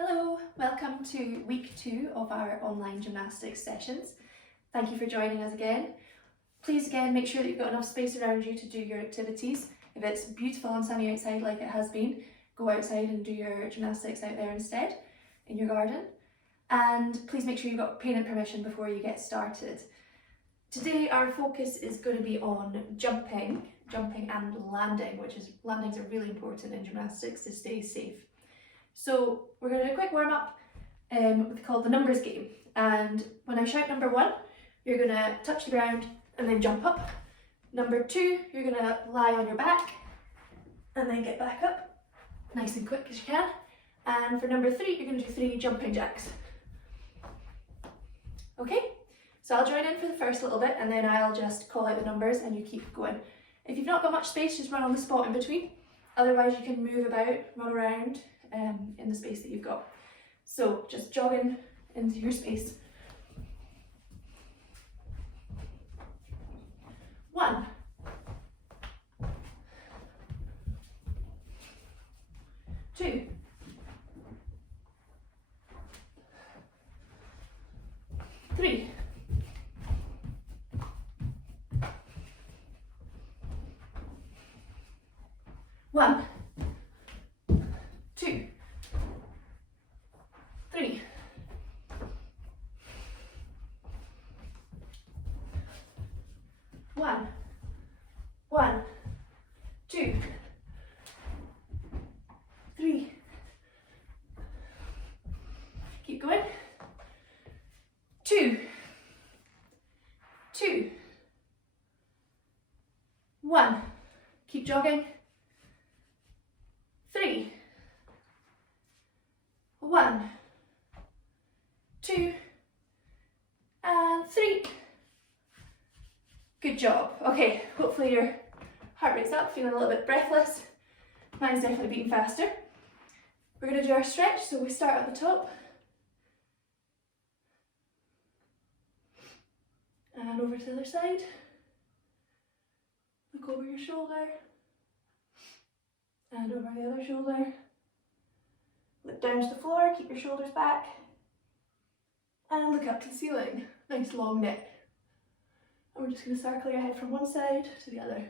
Hello, welcome to week 2 of our online gymnastics sessions. Thank you for joining us again. Please again make sure that you've got enough space around you to do your activities. If it's beautiful and sunny outside like it has been, go outside and do your gymnastics out there instead, in your garden. And please make sure you've got parent permission before you get started. Today our focus is going to be on jumping and landing, landings are really important in gymnastics to stay safe. So we're going to do a quick warm-up called the numbers game, and when I shout number 1 you're going to touch the ground and then jump up. Number 2 you're going to lie on your back and then get back up nice and quick as you can, and for number 3 you're going to do 3 jumping jacks. Okay, so I'll join in for the first little bit and then I'll just call out the numbers and you keep going. If you've not got much space, just run on the spot in between, otherwise you can move about, run around in the space that you've got. So just jogging into your space. 1, 2, 3, 1, 2, 3, 1, 1, 2, 3, keep going, 2, 2, 1, keep jogging, 3, 1, 2, and 3. Good job. Okay, hopefully your heart rate's up, feeling a little bit breathless. Mine's definitely beating faster. We're going to do our stretch, so we start at the top. And over to the other side. Look over your shoulder. And over the other shoulder. Look down to the floor, keep your shoulders back. And look up to the ceiling. Nice long neck. And we're just going to circle your head from one side to the other.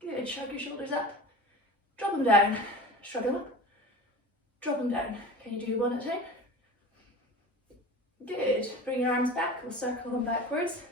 Good, shrug your shoulders up. Drop them down. Shrug them up. Drop them down. Can you do one at a time? Good. Bring your arms back. We'll circle them backwards.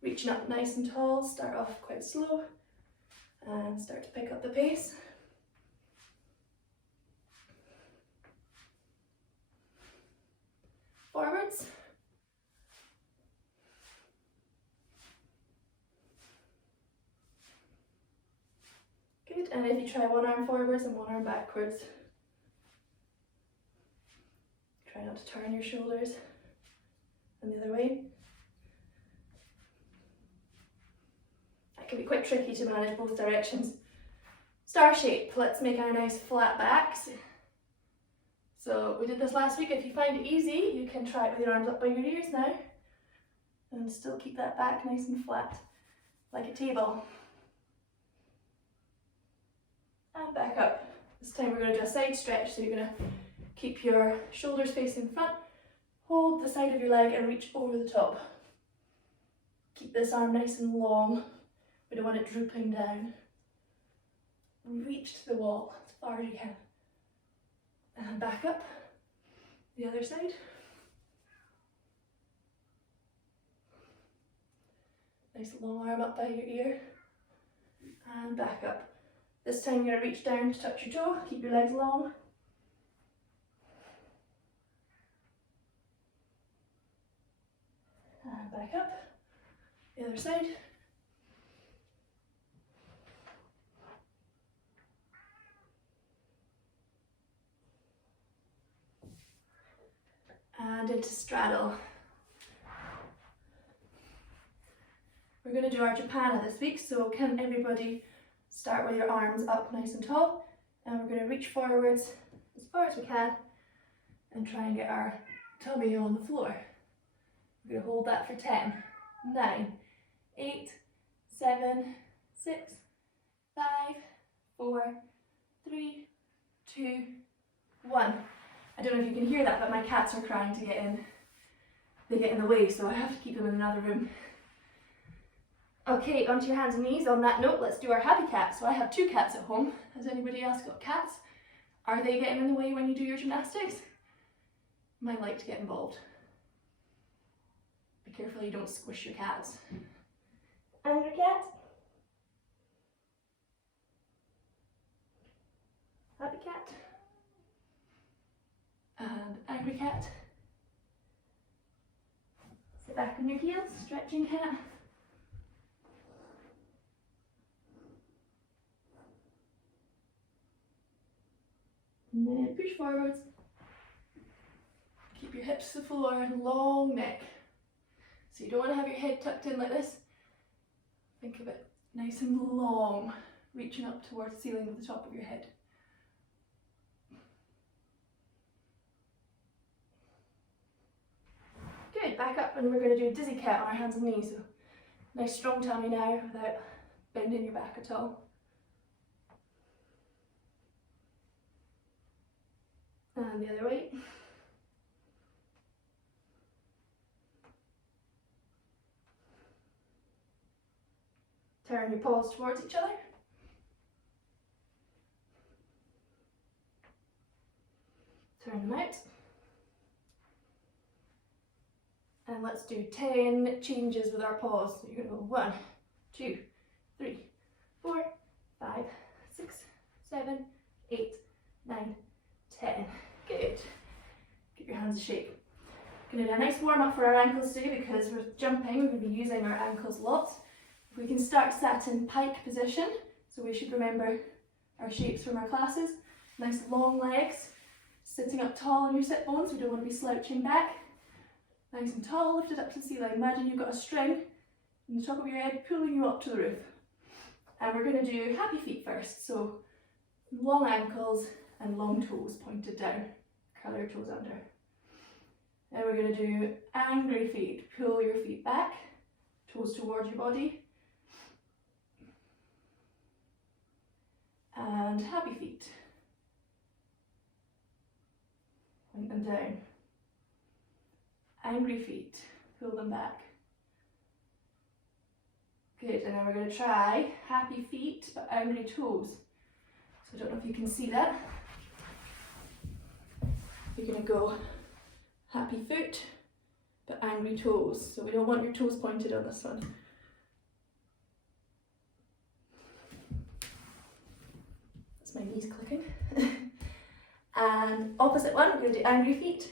Reaching up nice and tall. Start off quite slow. And start to pick up the pace. Forwards. Good, and if you try one arm forwards and one arm backwards. Try not to turn your shoulders and the other way. That can be quite tricky to manage both directions. Star shape, let's make our nice flat backs. So we did this last week. If you find it easy, you can try it with your arms up by your ears now. And still keep that back nice and flat, like a table. And back up. This time we're going to do a side stretch, so you're going to keep your shoulders facing front, hold the side of your leg and reach over the top. Keep this arm nice and long. We don't want it drooping down. Reach to the wall as far as you can. And back up, the other side. Nice long arm up by your ear. And back up. This time you're going to reach down to touch your toe, keep your legs long. And back up, the other side. And into straddle. We're going to do our Japana this week, so can everybody start with your arms up nice and tall, and we're going to reach forwards as far as we can and try and get our tummy on the floor. We're going to hold that for 10, 9, 8, 7, 6, 5, 4, 3, 2, 1. I don't know if you can hear that, but my cats are crying to get in. They get in the way, so I have to keep them in another room. Okay, onto your hands and knees. On that note, let's do our happy cat. So I have 2 cats at home. Has anybody else got cats? Are they getting in the way when you do your gymnastics? Might like to get involved. Be careful you don't squish your cats. And your cat? Happy cat. And angry cat. Sit back on your heels, stretching cat. And then push forwards. Keep your hips to the floor and long neck. So you don't want to have your head tucked in like this. Think of it nice and long, reaching up towards the ceiling with the top of your head. Good, back up and we're going to do a dizzy cat on our hands and knees. So nice strong tummy now without bending your back at all. And the other way. Turn your paws towards each other. Turn them out. And let's do 10 changes with our paws. So you're going to go 1, 2, 3, 4, 5, 6, 7, 8, 9, 10. Good. Keep your hands in shape. Going to do a nice warm up for our ankles today because we're jumping. We're going to be using our ankles lots. If we can start sat in pike position, so we should remember our shapes from our classes. Nice long legs, sitting up tall on your sit bones. We don't want to be slouching back. Nice and tall, lifted up to the ceiling. Imagine you've got a string on the top of your head pulling you up to the roof. And we're going to do happy feet first. So long ankles and long toes pointed down. Curl your toes under. Then we're going to do angry feet. Pull your feet back, toes towards your body. And happy feet. Point them down. Angry feet, pull them back. Good, and then we're going to try happy feet but angry toes. So I don't know if you can see that. You're going to go happy foot but angry toes. So we don't want your toes pointed on this one. That's my knees clicking. And opposite one, we're going to do angry feet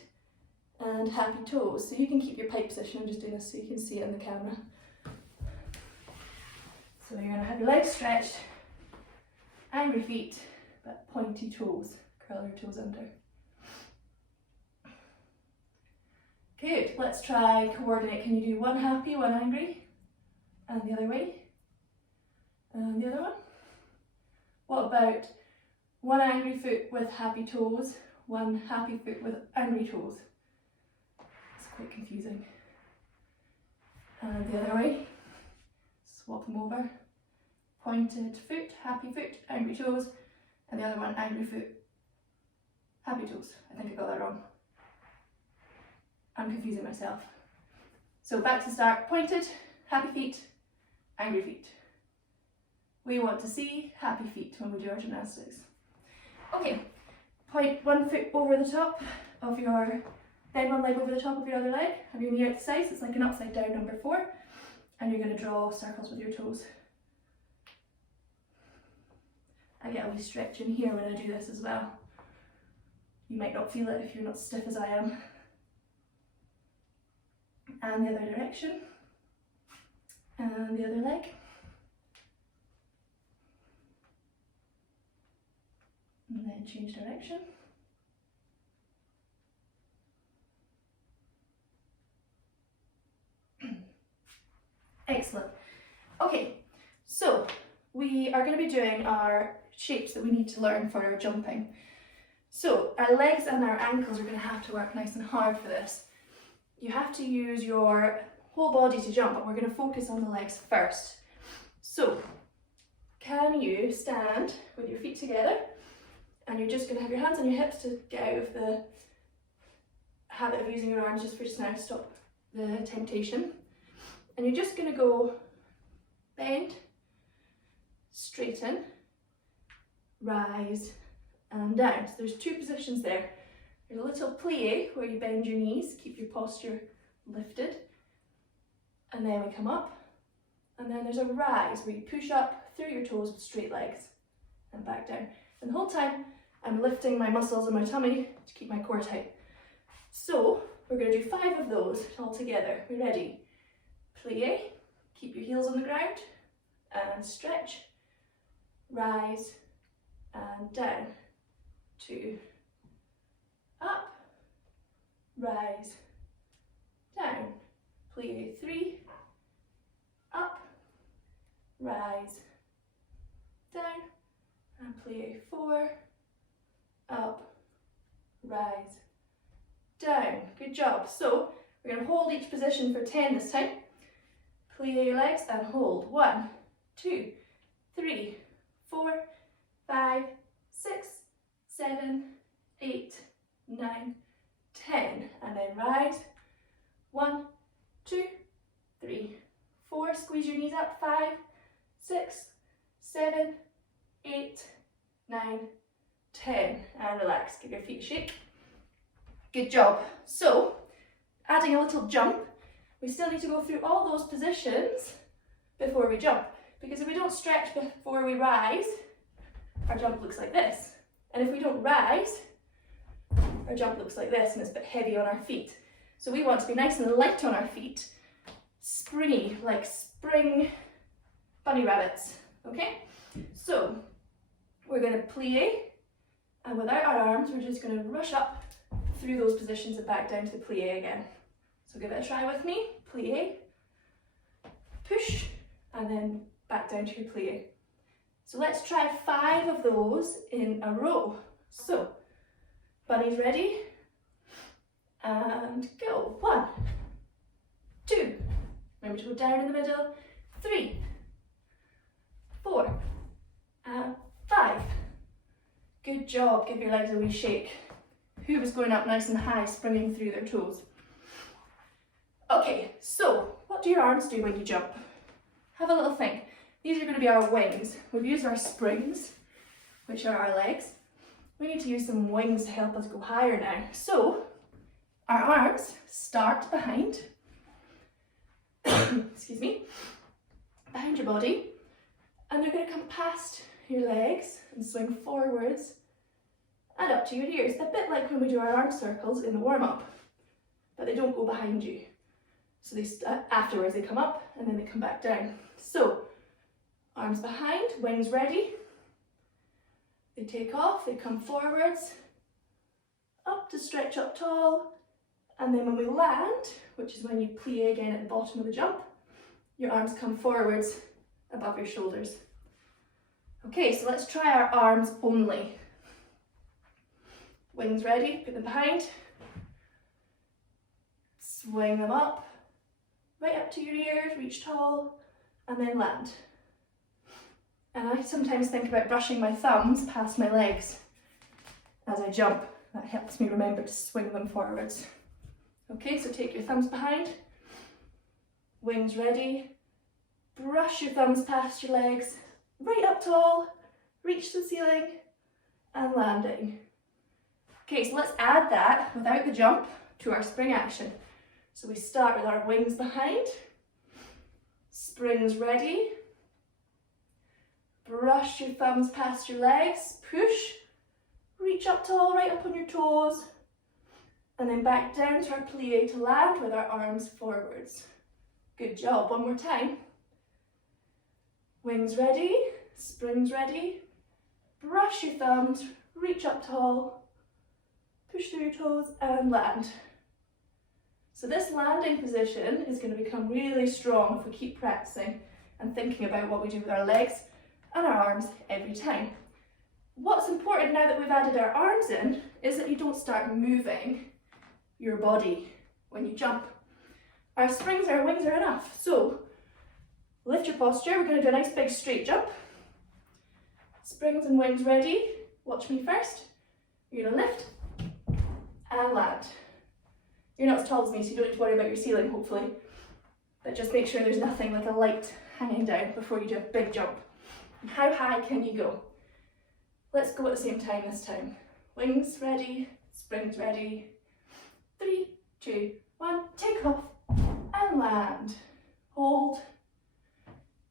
and happy toes. So you can keep your pike position. I'm just doing this so you can see it in the camera. So you're going to have your legs stretched, angry feet, but pointy toes. Curl your toes under. Good, let's try coordinate. Can you do one happy, one angry? And the other way? And the other one? What about one angry foot with happy toes, one happy foot with angry toes? Quite confusing. And the other way, swap them over. Pointed foot, happy foot, angry toes, and the other one, angry foot, happy toes. I think I got that wrong. I'm confusing myself. So back to start, pointed, happy feet, angry feet. We want to see happy feet when we do our gymnastics. Okay, point one foot over the top of your Then one leg over the top of your other leg, have your knee out to side, so it's like an upside down number 4. And you're going to draw circles with your toes. I get a wee stretch in here when I do this as well. You might not feel it if you're not stiff as I am. And the other direction. And the other leg. And then change direction. Excellent. Okay, so we are going to be doing our shapes that we need to learn for our jumping. So our legs and our ankles are going to have to work nice and hard for this. You have to use your whole body to jump, but we're going to focus on the legs first. So can you stand with your feet together, and you're just going to have your hands on your hips to get out of the habit of using your arms just for just now, stop the temptation. And you're just going to go bend, straighten, rise and down. So there's two positions there. There's a little plie where you bend your knees, keep your posture lifted, and then we come up, and then there's a rise where you push up through your toes with straight legs and back down. And the whole time I'm lifting my muscles in my tummy to keep my core tight. So we're going to do 5 of those all together. We ready? Plie, keep your heels on the ground, and stretch, rise and down. 2, up, rise, down. Plie 3, up, rise, down, and plie 4, up, rise, down. Good job. So we're going to hold each position for 10 this time. Plie your legs and hold. 1, 2, 3, 4, 5, 6, 7, 8, 9, 10. And then rise. 1, 2, 3, 4. Squeeze your knees up. 5, 6, 7, 8, 9, 10. And relax. Give your feet a shake. Good job. So, adding a little jump, we still need to go through all those positions before we jump. Because if we don't stretch before we rise, our jump looks like this. And if we don't rise, our jump looks like this, and it's a bit heavy on our feet. So we want to be nice and light on our feet, springy, like spring bunny rabbits, okay? So, we're going to plie, and without our arms, we're just going to rush up through those positions and back down to the plie again. So give it a try with me. Plie, push, and then back down to your plie. So let's try 5 of those in a row. So, bunnies ready? And go. 1, 2, remember to go down in the middle. 3, 4, and 5. Good job. Give your legs a wee shake. Who was going up nice and high, springing through their toes? Okay, so what do your arms do when you jump? Have a little think. These are going to be our wings. We've used our springs, which are our legs. We need to use some wings to help us go higher now. So, our arms start behind, excuse me, behind your body, and they're going to come past your legs and swing forwards and up to your ears, a bit like when we do our arm circles in the warm-up, but they don't go behind you. So afterwards they come up and then they come back down. So, arms behind, wings ready, they take off, they come forwards, up to stretch up tall, and then when we land, which is when you plie again at the bottom of the jump, your arms come forwards above your shoulders. Okay, so let's try our arms only. Wings ready, put them behind, swing them up, right up to your ears, reach tall, and then land. And I sometimes think about brushing my thumbs past my legs as I jump. That helps me remember to swing them forwards. Okay, so take your thumbs behind, wings ready, brush your thumbs past your legs, right up tall, reach the ceiling, and landing. Okay, so let's add that without the jump to our spring action. So we start with our wings behind, springs ready, brush your thumbs past your legs, push, reach up tall, right up on your toes, and then back down to our plie to land with our arms forwards. Good job, one more time. Wings ready, springs ready, brush your thumbs, reach up tall, push through your toes and land. So this landing position is going to become really strong if we keep practicing and thinking about what we do with our legs and our arms every time. What's important now that we've added our arms in is that you don't start moving your body when you jump. Our springs, our wings are enough. So lift your posture. We're going to do a nice big straight jump. Springs and wings ready. Watch me first. You're gonna lift and land. You're not as tall as me, so you don't need to worry about your ceiling, hopefully. But just make sure there's nothing like a light hanging down before you do a big jump. And how high can you go? Let's go at the same time this time. Wings ready, springs ready. 3, 2, 1, take off and land. Hold.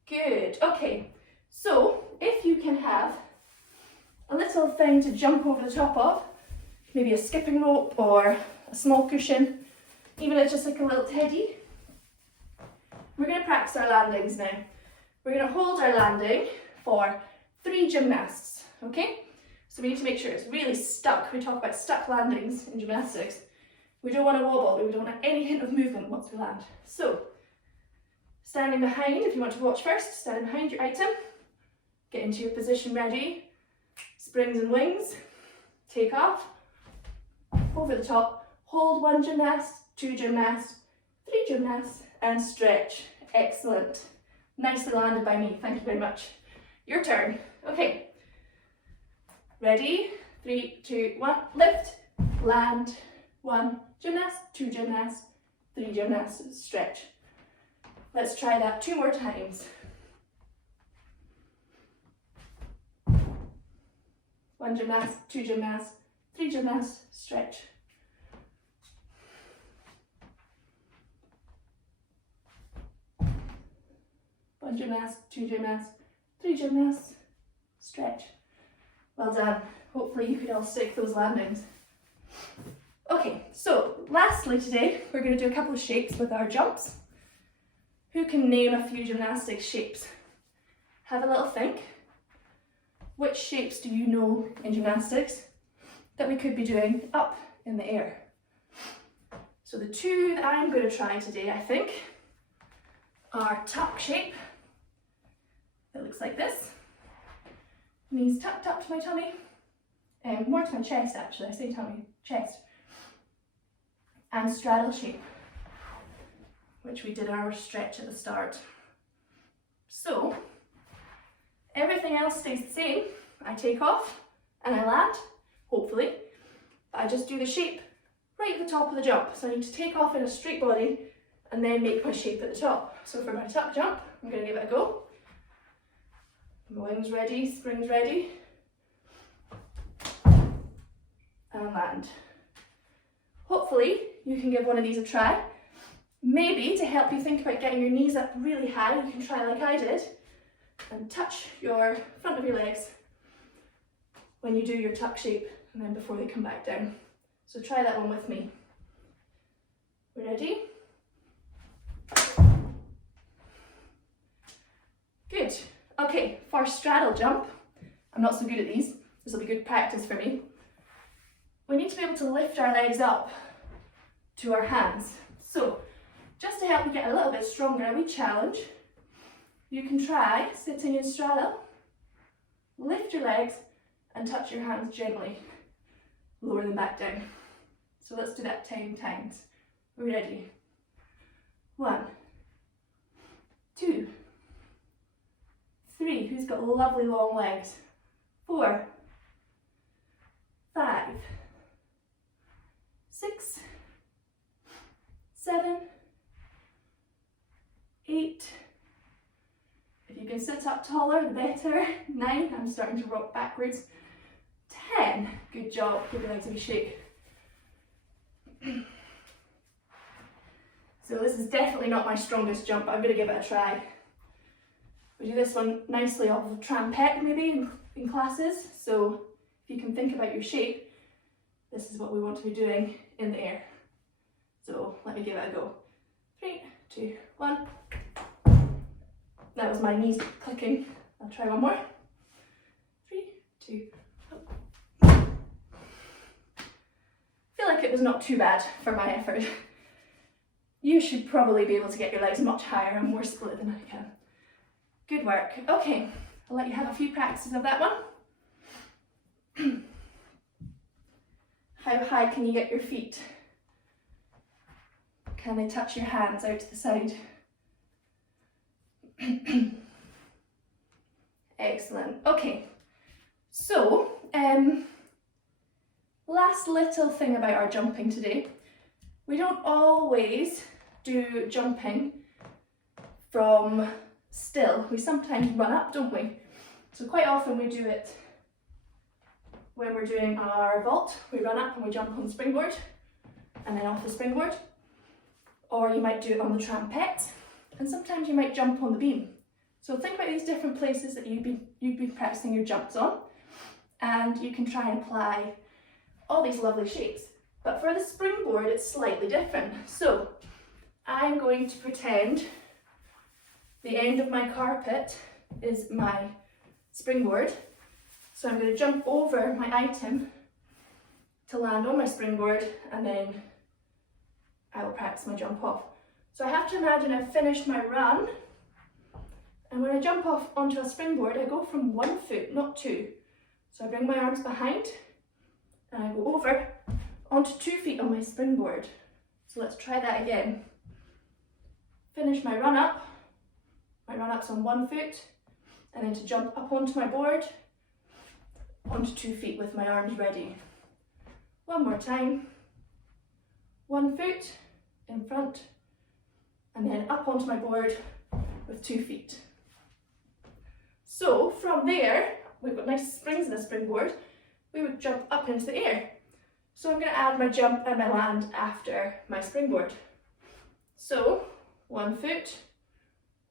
Good. Okay, so if you can have a little thing to jump over the top of, maybe a skipping rope or a small cushion, even if it's just like a little teddy. We're going to practice our landings now. We're going to hold our landing for 3 gymnasts, okay? So we need to make sure it's really stuck. We talk about stuck landings in gymnastics. We don't want to wobble, we don't want any hint of movement once we land. So, standing behind, if you want to watch first, standing behind your item, get into your position ready, springs and wings, take off, over the top, hold 1 gymnast, 2 gymnasts, 3 gymnasts, and stretch. Excellent. Nicely landed by me, thank you very much. Your turn. Okay. Ready? 3, 2, 1, lift, land, 1 gymnast, 2 gymnasts, 3 gymnasts, stretch. Let's try that 2 more times. 1 gymnast, 2 gymnasts, 3 gymnasts, stretch. One gymnast, 2 gymnasts, 3 gymnasts, stretch. Well done. Hopefully you could all stick those landings. Okay, so lastly today, we're going to do a couple of shapes with our jumps. Who can name a few gymnastics shapes? Have a little think. Which shapes do you know in gymnastics that we could be doing up in the air? So the 2 that I'm going to try today, I think, are tuck shape. It looks like this. Knees tucked up to my tummy, and more to my chest actually, I say tummy, chest. And straddle shape, which we did our stretch at the start. So, everything else stays the same. I take off and I land, hopefully, but I just do the shape right at the top of the jump. So I need to take off in a straight body and then make my shape at the top. So for my tuck jump, I'm going to give it a go. Wings ready, springs ready, and land. Hopefully you can give one of these a try. Maybe to help you think about getting your knees up really high, you can try like I did and touch your front of your legs when you do your tuck shape and then before they come back down. So try that one with me. We ready? Good. Okay, for straddle jump, I'm not so good at these. This will be good practice for me. We need to be able to lift our legs up to our hands. So, just to help you get a little bit stronger, a wee challenge, you can try sitting in straddle, lift your legs and touch your hands gently, lower them back down. So let's do that 10 times. We're ready. 1, 2, 3, who's got lovely long legs? 4, 5, 6, 7, 8, if you can sit up taller, the better. 9, I'm starting to rock backwards. 10, good job, give your legs a wee shake. So this is definitely not my strongest jump, but I'm going to give it a try. We do this one nicely off of trampette maybe in classes, so if you can think about your shape, this is what we want to be doing in the air. So let me give it a go. 3, 2, 1. That was my knees clicking. I'll try one more. 3, 2, 1. I feel like it was not too bad for my effort. You should probably be able to get your legs much higher and more split than I can. Good work. Okay, I'll let you have a few practices of that one. How high can you get your feet? Can they touch your hands out to the side? Excellent. Okay, So, last little thing about our jumping today. We don't always do jumping from still. We sometimes run up, don't we? So quite often we do it when we're doing our vault. We run up and we jump on the springboard and then off the springboard. Or you might do it on the trampette, and sometimes you might jump on the beam. So think about these different places that you've been practicing your jumps on, and you can try and apply all these lovely shapes. But for the springboard, it's slightly different. So I'm going to pretend the end of my carpet is my springboard. So I'm going to jump over my item to land on my springboard, and then I will practice my jump off. So I have to imagine I've finished my run, and when I jump off onto a springboard, I go from 1 foot, not 2. So I bring my arms behind, and I go over onto 2 feet on my springboard. So let's try that again. Finish my run up. My run up's on 1 foot, and then to jump up onto my board, onto 2 feet with my arms ready. One more time. 1 foot in front, and then up onto my board with 2 feet. So from there, we've got nice springs in the springboard, we would jump up into the air. So I'm going to add my jump and my land after my springboard. So 1 foot,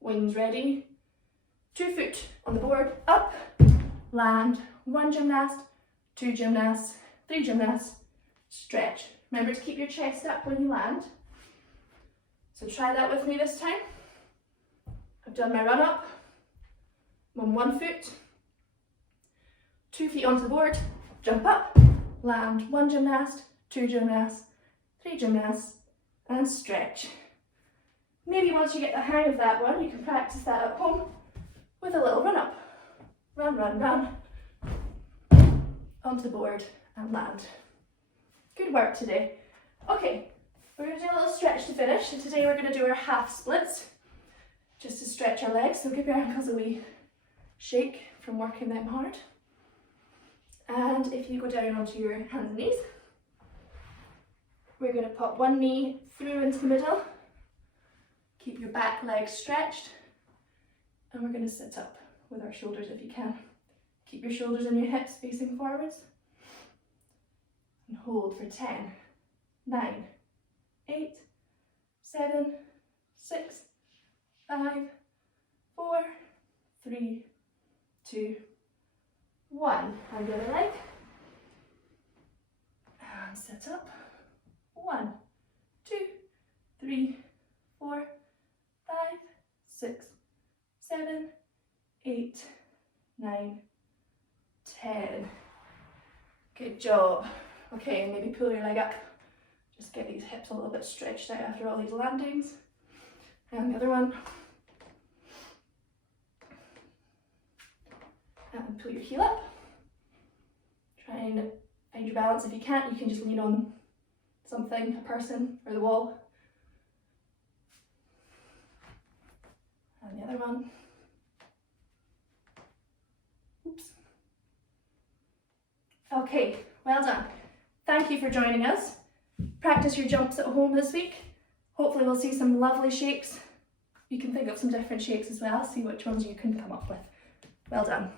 wings ready, 2 foot on the board, up, land, 1 gymnast, 2 gymnasts, 3 gymnasts, stretch. Remember to keep your chest up when you land. So try that with me this time. I've done my run up. I'm on 1 foot, 2 feet onto the board, jump up, land, 1 gymnast, 2 gymnasts, 3 gymnasts, and stretch. Maybe once you get the hang of that one, you can practice that at home with a little run up. Run, run, run, onto the board and land. Good work today. Okay, we're going to do a little stretch to finish, and today we're going to do our half splits, just to stretch our legs, so give your ankles a wee shake from working them hard. And if you go down onto your hands and knees, we're going to pop one knee through into the middle, keep your back leg stretched, and we're going to sit up with our shoulders if you can. Keep your shoulders and your hips facing forwards. And hold for 10, 9, 8, 7, 6, 5, 4, 3, 2, 1. And the other leg. And sit up. 1, 2, 3, 4, 5, 6, 7, 8, 9, 10. Good job. Okay, maybe pull your leg up. Just get these hips a little bit stretched out after all these landings. And the other one. And pull your heel up. Try and find your balance. If you can't, you can just lean on something, a person, or the wall. And the other one. Oops. Okay, well done. Thank you for joining us. Practice your jumps at home this week. Hopefully we'll see some lovely shapes. You can think of some different shapes as well, see which ones you can come up with. Well done.